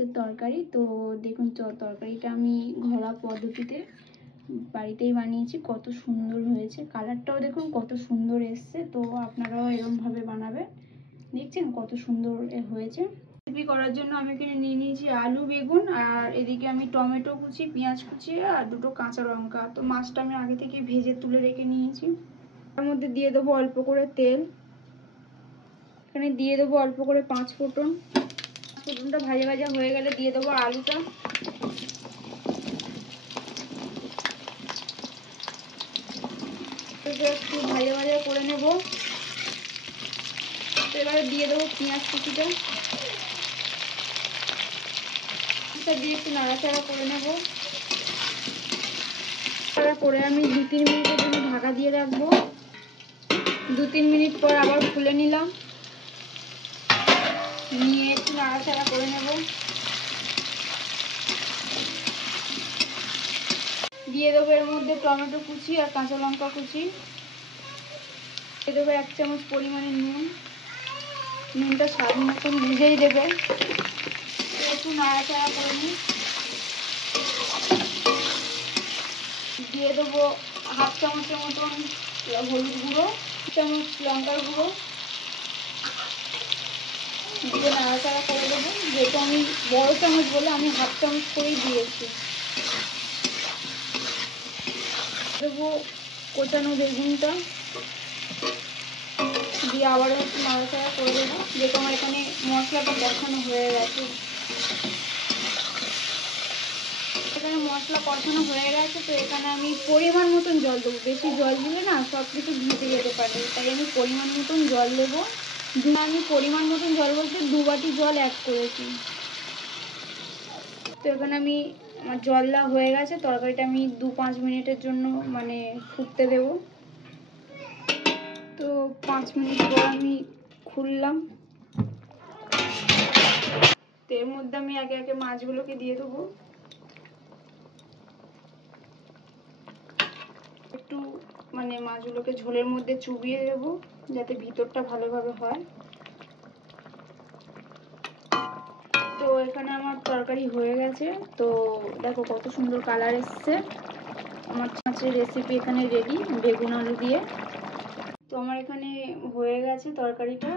মাছের তরকারি। তো দেখুন তরকারিটা আমি ঘরোয়া পদ্ধতিতে বাড়িতেই বানিয়েছি। কত সুন্দর হয়েছে, কালারটাও দেখুন কত সুন্দর এসছে। তো আপনারাও এরকমভাবে বানাবেন। দেখছেন কত সুন্দর হয়েছে। রেসিপি করার জন্য আমি এখানে নিয়ে নিয়েছি আলু, বেগুন, আর এদিকে আমি টমেটো কুচি, পেঁয়াজ কুচি আর দুটো কাঁচা লঙ্কা। তো মাছটা আমি আগে থেকে ভেজে তুলে রেখে নিয়েছি। তার মধ্যে দিয়ে দেবো অল্প করে তেল। এখানে দিয়ে দেবো অল্প করে 5 ফোড়ন। ফোড়নটা ভাজা ভাজা হয়ে গেলে দিয়ে দেবো আলুটা। একটু ভাজা ভাজা করে নেব। এবারে দিয়ে দেবো পেঁয়াজ কুচিটা। দিয়ে একটু নাড়াচাড়া করে নেব। করে আমি 2-3 মিনিটের জন্য ঢাকা দিয়ে রাখবো। 2-3 মিনিট পর আবার খুলে নিলাম, নিয়ে একটু নাড়াচাড়া করে নেব। দিয়ে দেবো এর মধ্যে টমেটো কুচি আর কাঁচা লঙ্কা কুচি। দিয়ে দেবো 1 চামচ পরিমাণে নুন। নুনটা স্বাদ মতন বুঝেই দেবে। একটু নাড়াচাড়া করে নিই। দিয়ে দেবো 1/2 চামচের মতন হলুদ গুঁড়ো, 1 চামচ লঙ্কার গুঁড়ো দিয়ে নাড়াচাড়া করে দেবো। যেহেতু আমি বড় চামচ বলে আমি 1/2 চামচ করেই দিয়েছি। দেবো কোচানো বেগুনটা দিয়ে আবারও একটু নাড়াচাড়া করে দেবো। যেহেতু আমার এখানে মশলাটা কষানো হয়ে গেছে। এখানে মশলা কষানো হয়ে গেছে। তো এখানে আমি পরিমাণ মতন জল দেবো। বেশি জল দিলে না সব কিছু ভিজে যেতে পারে, তাই আমি পরিমাণ মতন জল দেবো। আমি পরিমাণ মতন জল বলতে 2 বাটি জল অ্যাড করেছি। তো এখানে আমি আমার জল দেওয়া হয়ে গেছে। তরকারিটা আমি 2-5 মিনিটের জন্য মানে ফুটতে দেব। তো 5 মিনিট পর আমি খুললাম। তো এর মধ্যে আমি একে একে মাছগুলোকে দিয়ে দেবো। একটু মানে মাছগুলোকে ঝোলের মধ্যে চুবিয়ে দেবো যাতে ভিতরটা ভালোভাবে হয়। তো এখানে আমার তরকারি হয়ে গেছে। তো দেখো কত সুন্দর কালার এসছে। আমার মাছের রেসিপি এখানে রেডি বেগুন আলু দিয়ে। তো আমার এখানে হয়ে গেছে তরকারিটা।